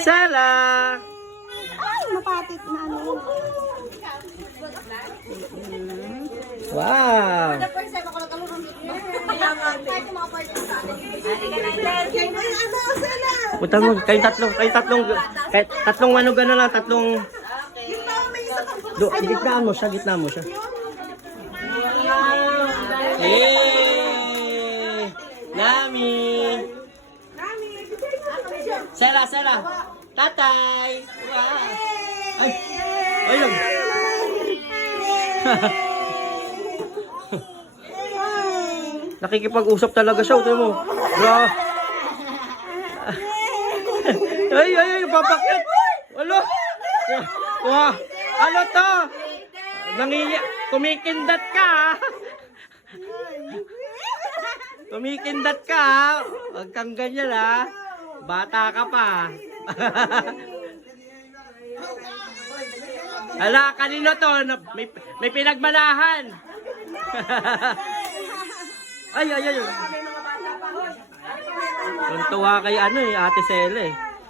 Sela. Ay, mapatit na ano. Wow. Punta mo, kayong tatlong ano gano'n lang, tatlong... Gitnaan mo siya. Yay! Nami! Sela! Tatay! Wow! Ay! Ayun! Nakikipag-usap talaga siya, ito mo. Bro! Ay! Papakyat! Wala! Wow! Ano to? Kumikindat ka, ha? Kumikindat ka, ha? Huwag kang ganyan, ha? Bata ka pa. Hala, kanino to? May pinagmanahan. Ay. Tuntua kay Ate Sela, eh.